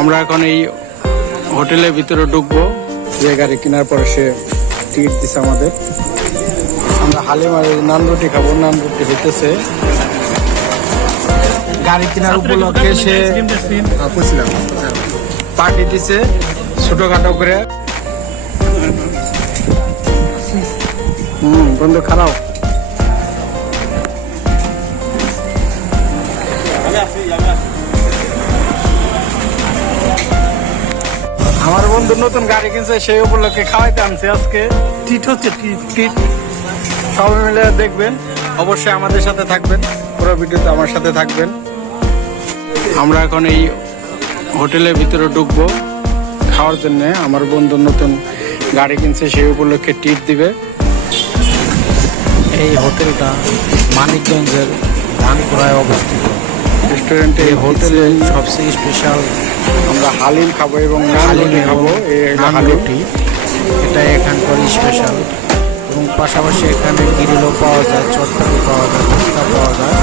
আমরা এখন এই হোটেলের ভিতরে ঢুকবো। যে গাড়ি কেনার পরে সে টিকিট দিছে আমাদের। আমরা হালিমারের নান রুটি খাব নান রুটি হইতেছে। গাড়ি কেনার উপলক্ষে সে বুঝছিলাম পার্টি দিছে ছোটখাটো করে। হুম বন্ধু খারাপ। বন্ধু নতুন গাড়ি কিনছে সেই উপলক্ষে খাওয়াইতে আনছে আজকে। টিট হচ্ছে টিট টিট সবাই মিলে দেখবেন অবশ্যই আমাদের সাথে থাকবেন পুরো ভিডিওতে আমার সাথে থাকবেন। আমরা এখন এই হোটেলের ভিতরে ঢুকবো খাওয়ার জন্য। আমার বন্ধু নতুন গাড়ি কিনছে সেই উপলক্ষে টিট দিবে। এই হোটেলটা মানিকগঞ্জের ধানপুরায় অবস্থিত। রেস্টুরেন্টে এই হোটেলে সবচেয়ে স্পেশাল আমরা হালিম খাব এবং হালিম খাব এই হলো নান রুটি। এটা এখানকার স্পেশাল এবং পাশাপাশি এখানে গিরিলও পাওয়া যায় চটপটি পাওয়া যায় ফুচকা পাওয়া যায়।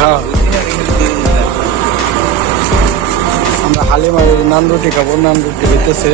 হ্যাঁ। আমরা হালিম আর নান রুটি খাব নান রুটি হইতেছে।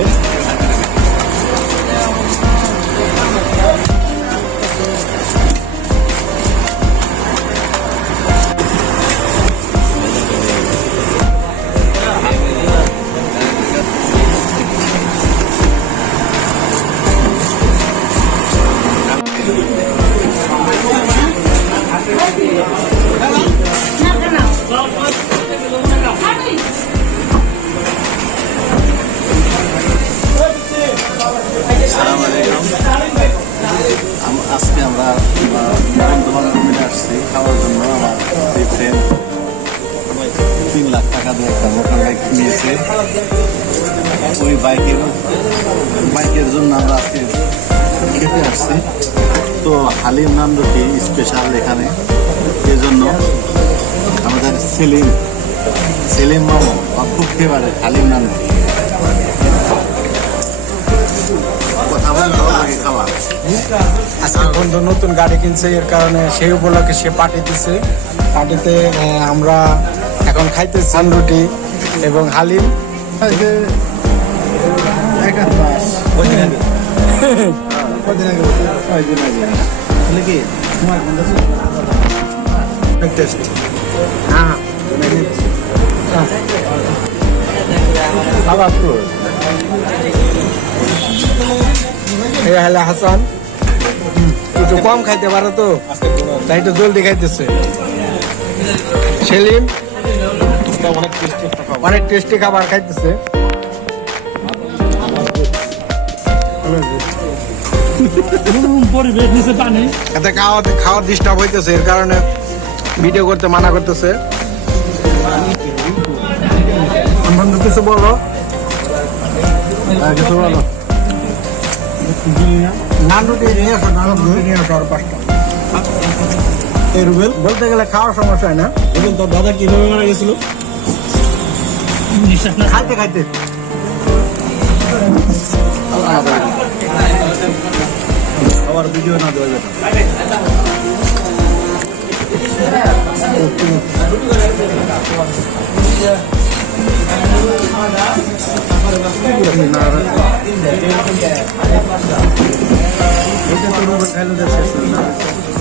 তিন লাখ টাকা দিয়ে একটা মোটর বাইক নিয়েছে ওই বাইকের বাইকের জন্য আমরা আজকে খেতে আসছি। তো হালিম নাম রুটি স্পেশাল এখানে। এই জন্য আমাদের সেলিম সেলিম মামু বা খুব ফেভারেট হালিম নাম। আজকে বন্ধু নতুন গাড়ি কিনছে, এর কারণে সেই উপলক্ষে সে পাঠিয়ে দিছে। পার্টিতে আমরা এখন খাইতে চান রুটি এবং হালিম। হাসান। একটু কম খাইতে পারো তো, তাই তো জলদি খাইতেছে। সেলিম অনেক টেস্টি খাবার। খাইতেছে। পরিবেশ এতে খাওয়া খাওয়া ডিস্টার্ব হইতেছে এর কারণে ভিডিও করতে মানা করতেছে। বন্ধু কিছু বলো? কিছু বলো। নান রুটি নিয়ে আসো নান রুটি নিয়ে আসো আর পাঁচটা। এই রুবেল বলতে গেলে খাওয়ার সমস্যা হয় না। রুবেল তোর দাদা কীভাবে মারা গেছিল। খাইতে খাইতে। আমার ভিডিও না দেওয়া যাবে।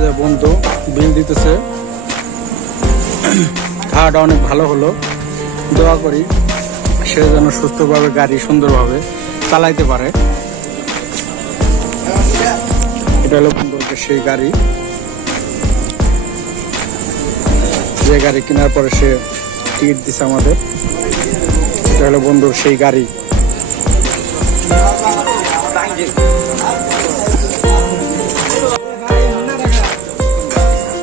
যে বন্ধু, বিল দিতেছে। খাওয়াটা অনেক ভালো হলো। দোয়া করি সে যেন সুস্থভাবে, গাড়ি সুন্দরভাবে চালাইতে পারে। এটা হলো বন্ধুকে সেই গাড়ি। যে গাড়ি কেনার পরে সে টিকিট দিছে আমাদের। এটা হলো বন্ধুর সেই গাড়ি।